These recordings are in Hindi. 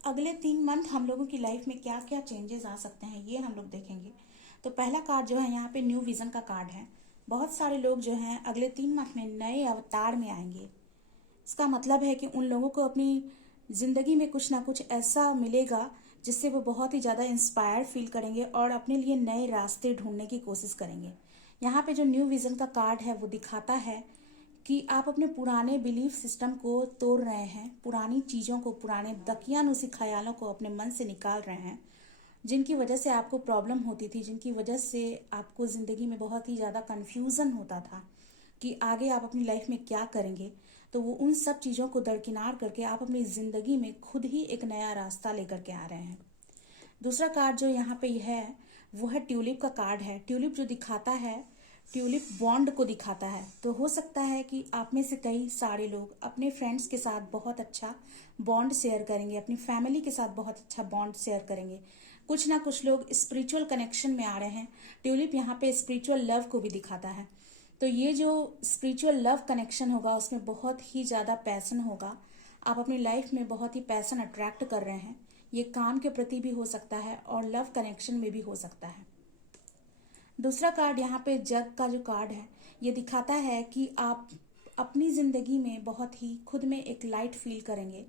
अगले 3 मंथ हम लोगों की लाइफ में क्या क्या चेंजेस आ सकते हैं ये हम लोग देखेंगे। तो पहला कार्ड जो है यहाँ पे न्यू विजन का कार्ड है। बहुत सारे लोग जो हैं अगले 3 मंथ में नए अवतार में आएंगे। इसका मतलब है कि उन लोगों को अपनी ज़िंदगी में कुछ ना कुछ ऐसा मिलेगा जिससे वो बहुत ही ज़्यादा इंस्पायर फील करेंगे और अपने लिए नए रास्ते ढूंढने की कोशिश करेंगे। यहाँ पे जो न्यू विज़न का कार्ड है वो दिखाता है कि आप अपने पुराने बिलीफ सिस्टम को तोड़ रहे हैं, पुरानी चीज़ों को, पुराने दकियानुसी ख्यालों को अपने मन से निकाल रहे हैं, जिनकी वजह से आपको प्रॉब्लम होती थी, जिनकी वजह से आपको ज़िंदगी में बहुत ही ज़्यादा कन्फ्यूज़न होता था कि आगे आप अपनी लाइफ में क्या करेंगे। तो वो उन सब चीज़ों को दरकिनार करके आप अपनी ज़िंदगी में खुद ही एक नया रास्ता लेकर के आ रहे हैं। दूसरा कार्ड जो यहाँ पे है वो है ट्यूलिप का कार्ड है। ट्यूलिप जो दिखाता है, ट्यूलिप बॉन्ड को दिखाता है। तो हो सकता है कि आप में से कई सारे लोग अपने फ्रेंड्स के साथ बहुत अच्छा बॉन्ड शेयर करेंगे, अपनी फैमिली के साथ बहुत अच्छा बॉन्ड शेयर करेंगे। कुछ ना कुछ लोग स्पिरिचुअल कनेक्शन में आ रहे हैं। ट्यूलिप यहाँ पे स्पिरिचुअल लव को भी दिखाता है। तो ये जो स्पिरिचुअल लव कनेक्शन होगा उसमें बहुत ही ज़्यादा पैसन होगा। आप अपनी लाइफ में बहुत ही पैसन अट्रैक्ट कर रहे हैं। ये काम के प्रति भी हो सकता है और लव कनेक्शन में भी हो सकता है। दूसरा कार्ड यहाँ पे जग का जो कार्ड है ये दिखाता है कि आप अपनी ज़िंदगी में बहुत ही खुद में एक लाइट फील करेंगे।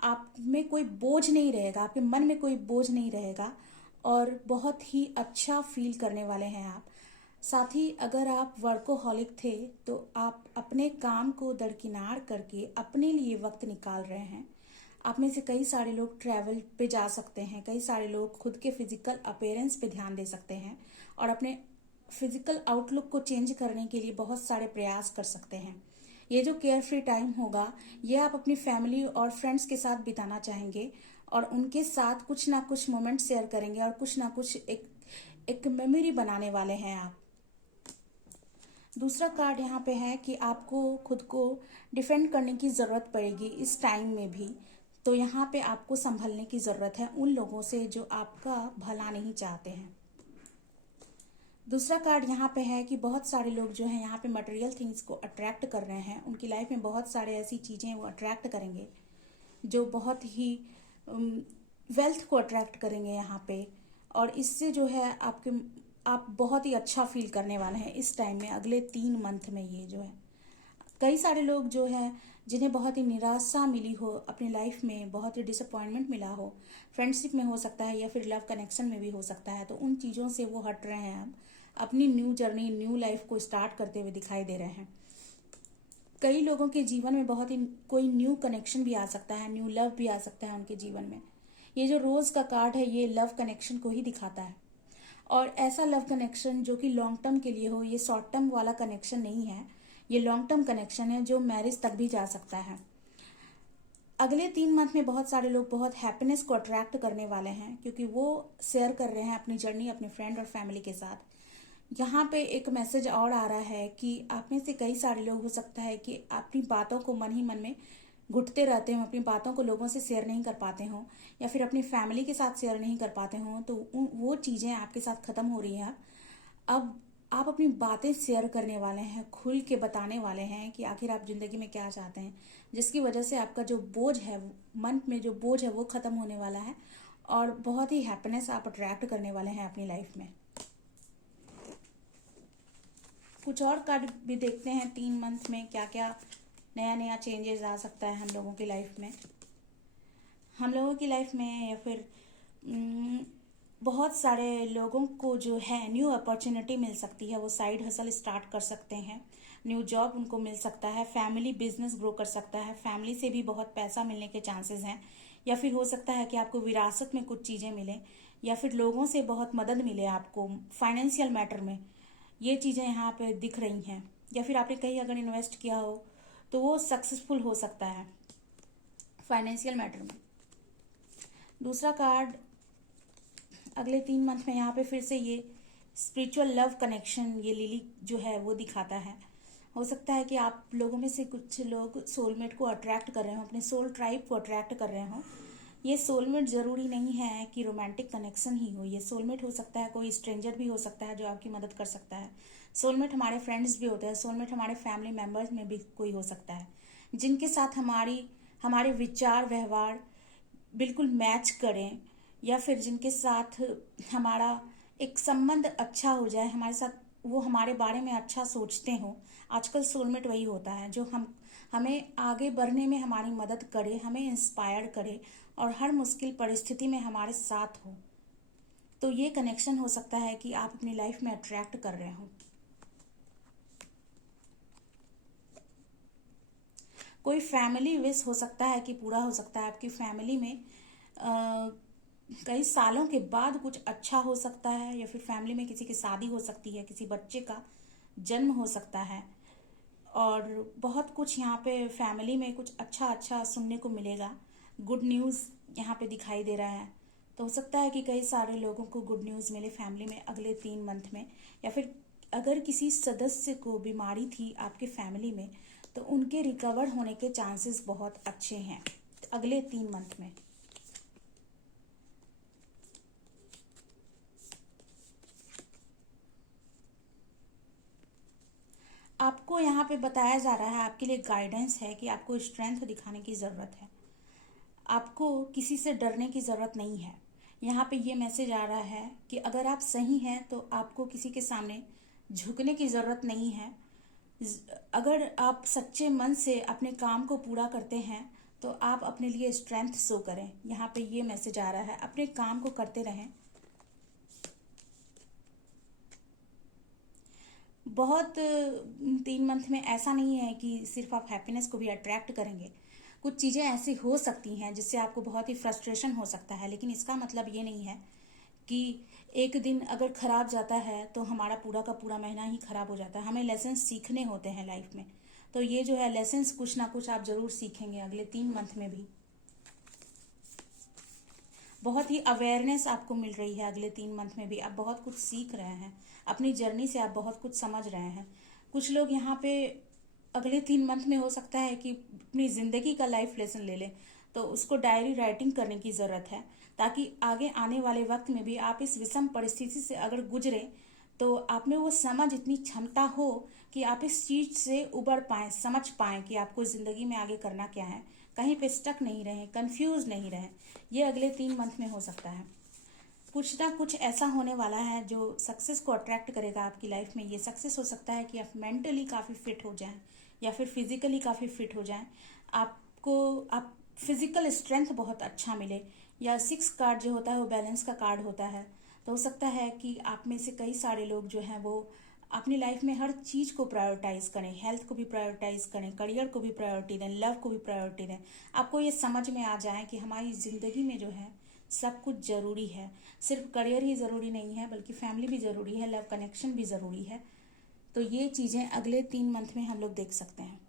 आप में कोई बोझ नहीं रहेगा, आपके मन में कोई बोझ नहीं रहेगा और बहुत ही अच्छा फील करने वाले हैं आप। साथ ही अगर आप वर्कोहॉलिक थे तो आप अपने काम को दरकिनार करके अपने लिए वक्त निकाल रहे हैं। आप में से कई सारे लोग ट्रैवल पे जा सकते हैं, कई सारे लोग खुद के फिजिकल अपीयरेंस पे ध्यान दे सकते हैं और अपने फिजिकल आउटलुक को चेंज करने के लिए बहुत सारे प्रयास कर सकते हैं। ये जो केयर फ्री टाइम होगा ये आप अपनी फैमिली और फ्रेंड्स के साथ बिताना चाहेंगे और उनके साथ कुछ ना कुछ मोमेंट शेयर करेंगे और कुछ ना कुछ एक मेमोरी बनाने वाले हैं आप। दूसरा कार्ड यहाँ पे है कि आपको खुद को डिफेंड करने की ज़रूरत पड़ेगी इस टाइम में भी। तो यहाँ पे आपको संभलने की ज़रूरत है उन लोगों से जो आपका भला नहीं चाहते हैं। दूसरा कार्ड यहाँ पे है कि बहुत सारे लोग जो हैं यहाँ पे मटेरियल थिंग्स को अट्रैक्ट कर रहे हैं। उनकी लाइफ में बहुत सारे ऐसी चीज़ें वो अट्रैक्ट करेंगे जो बहुत ही वेल्थ को अट्रैक्ट करेंगे यहाँ पे। और इससे जो है आप बहुत ही अच्छा फील करने वाले हैं इस टाइम में, अगले 3 मंथ में। ये जो है कई सारे लोग जो है जिन्हें बहुत ही निराशा मिली हो अपनी लाइफ में, बहुत ही डिसअपॉइंटमेंट मिला हो, फ्रेंडशिप में हो सकता है या फिर लव कनेक्शन में भी हो सकता है, तो उन चीज़ों से वो हट रहे हैं। अब अपनी न्यू जर्नी, न्यू लाइफ को स्टार्ट करते हुए दिखाई दे रहे हैं। कई लोगों के जीवन में बहुत ही कोई न्यू कनेक्शन भी आ सकता है, न्यू लव भी आ सकता है उनके जीवन में। ये जो रोज़ का कार्ड है ये लव कनेक्शन को ही दिखाता है और ऐसा लव कनेक्शन जो कि लॉन्ग टर्म के लिए हो। ये शॉर्ट टर्म वाला कनेक्शन नहीं है, ये लॉन्ग टर्म कनेक्शन है जो मैरिज तक भी जा सकता है। अगले 3 मंथ में बहुत सारे लोग बहुत हैप्पीनेस को अट्रैक्ट करने वाले हैं क्योंकि वो शेयर कर रहे हैं अपनी जर्नी अपने फ्रेंड और फैमिली के साथ। यहाँ पे एक मैसेज और आ रहा है कि आप में से कई सारे लोग हो सकता है कि अपनी बातों को मन ही मन में घुटते रहते हो, अपनी बातों को लोगों से शेयर नहीं कर पाते हो या फिर अपनी फैमिली के साथ शेयर नहीं कर पाते हो। तो वो चीज़ें आपके साथ ख़त्म हो रही हैं। अब आप अपनी बातें शेयर करने वाले हैं, खुल के बताने वाले हैं कि आखिर आप ज़िंदगी में क्या चाहते हैं, जिसकी वजह से आपका जो बोझ है, मन में जो बोझ है वो ख़त्म होने वाला है और बहुत ही हैप्पीनेस आप अट्रैक्ट करने वाले हैं अपनी लाइफ में। कुछ और कार्ड भी देखते हैं 3 मंथ में क्या क्या नया नया चेंजेस आ सकता है हम लोगों की लाइफ में। हम लोगों की लाइफ में या फिर बहुत सारे लोगों को जो है न्यू अपॉर्चुनिटी मिल सकती है। वो साइड हसल स्टार्ट कर सकते हैं, न्यू जॉब उनको मिल सकता है, फैमिली बिजनेस ग्रो कर सकता है, फैमिली से भी बहुत पैसा मिलने के चांसेस हैं। या फिर हो सकता है कि आपको विरासत में कुछ चीज़ें मिलें या फिर लोगों से बहुत मदद मिले आपको फाइनेंशियल मैटर में। ये चीज़ें यहाँ पे दिख रही हैं। या फिर आपने कहीं अगर इन्वेस्ट किया हो तो वो सक्सेसफुल हो सकता है फाइनेंशियल मैटर में। दूसरा कार्ड अगले 3 मंथ में यहाँ पे फिर से ये स्पिरिचुअल लव कनेक्शन, ये लिली जो है वो दिखाता है। हो सकता है कि आप लोगों में से कुछ लोग सोलमेट को अट्रैक्ट कर रहे हो, अपने सोल ट्राइब को अट्रैक्ट कर रहे हो। ये सोलमेट ज़रूरी नहीं है कि रोमांटिक कनेक्शन ही हो, ये सोलमेट हो सकता है कोई स्ट्रेंजर भी हो सकता है जो आपकी मदद कर सकता है। सोलमेट हमारे फ्रेंड्स भी होते हैं, सोलमेट हमारे फैमिली मेम्बर्स में भी कोई हो सकता है जिनके साथ हमारे विचार व्यवहार बिल्कुल मैच करें, या फिर जिनके साथ हमारा एक संबंध अच्छा हो जाए, हमारे साथ वो हमारे बारे में अच्छा सोचते हो। आजकल सोलमेट वही होता है जो हमें आगे बढ़ने में हमारी मदद करे, हमें इंस्पायर करे और हर मुश्किल परिस्थिति में हमारे साथ हो। तो ये कनेक्शन हो सकता है कि आप अपनी लाइफ में अट्रैक्ट कर रहे हो। कोई फैमिली विश हो सकता है कि पूरा हो सकता है। आपकी फैमिली में कई सालों के बाद कुछ अच्छा हो सकता है, या फिर फैमिली में किसी की शादी हो सकती है, किसी बच्चे का जन्म हो सकता है, और बहुत कुछ यहाँ पे फैमिली में कुछ अच्छा अच्छा सुनने को मिलेगा। गुड न्यूज़ यहाँ पे दिखाई दे रहा है। तो हो सकता है कि कई सारे लोगों को गुड न्यूज़ मिले फैमिली में अगले 3 मंथ में, या फिर अगर किसी सदस्य को बीमारी थी आपके फैमिली में तो उनके रिकवर होने के चांसेस बहुत अच्छे हैं अगले 3 मंथ में। आपको यहाँ पे बताया जा रहा है, आपके लिए गाइडेंस है कि आपको स्ट्रेंथ दिखाने की ज़रूरत है। आपको किसी से डरने की ज़रूरत नहीं है। यहाँ पे ये मैसेज आ रहा है कि अगर आप सही हैं तो आपको किसी के सामने झुकने की ज़रूरत नहीं है। अगर आप सच्चे मन से अपने काम को पूरा करते हैं तो आप अपने लिए स्ट्रेंथ शो करें। यहाँ पे ये मैसेज आ रहा है, अपने काम को करते रहें। बहुत 3 मंथ में ऐसा नहीं है कि सिर्फ आप हैप्पीनेस को भी अट्रैक्ट करेंगे। कुछ चीज़ें ऐसी हो सकती हैं जिससे आपको बहुत ही फ्रस्ट्रेशन हो सकता है, लेकिन इसका मतलब ये नहीं है कि एक दिन अगर खराब जाता है तो हमारा पूरा का पूरा महीना ही खराब हो जाता है। हमें लेसन्स सीखने होते हैं लाइफ में। तो ये जो है लेसन्स कुछ ना कुछ आप ज़रूर सीखेंगे अगले 3 मंथ में भी। बहुत ही अवेयरनेस आपको मिल रही है अगले 3 मंथ में भी। आप बहुत कुछ सीख रहे हैं, अपनी जर्नी से आप बहुत कुछ समझ रहे हैं। कुछ लोग यहाँ पे अगले 3 मंथ में हो सकता है कि अपनी ज़िंदगी का लाइफ लेसन ले लें, तो उसको डायरी राइटिंग करने की ज़रूरत है, ताकि आगे आने वाले वक्त में भी आप इस विषम परिस्थिति से अगर गुजरे तो आप में वो समझ, इतनी क्षमता हो कि आप इस चीज़ से उबर पाएँ, समझ पाएँ कि आपको ज़िंदगी में आगे करना क्या है। कहीं पे स्टक नहीं रहें, कंफ्यूज नहीं रहें। ये अगले 3 मंथ में हो सकता है। कुछ ना कुछ ऐसा होने वाला है जो सक्सेस को अट्रैक्ट करेगा आपकी लाइफ में। ये सक्सेस हो सकता है कि आप मेंटली काफ़ी फिट हो जाएं, या फिर फिजिकली काफ़ी फिट हो जाएं। आप फिजिकल स्ट्रेंथ बहुत अच्छा मिले, या 6 कार्ड जो होता है वो बैलेंस का कार्ड होता है। तो हो सकता है कि आप में से कई सारे लोग जो हैं वो अपनी लाइफ में हर चीज़ को प्रायोरिटाइज करें, हेल्थ को भी प्रायोरिटाइज करें, करियर को भी प्रायोरिटी दें, लव को भी प्रायोरिटी दें। आपको ये समझ में आ जाए कि हमारी ज़िंदगी में जो है सब कुछ ज़रूरी है। सिर्फ करियर ही ज़रूरी नहीं है, बल्कि फैमिली भी ज़रूरी है, लव कनेक्शन भी ज़रूरी है। तो ये चीज़ें अगले 3 मंथ में हम लोग देख सकते हैं।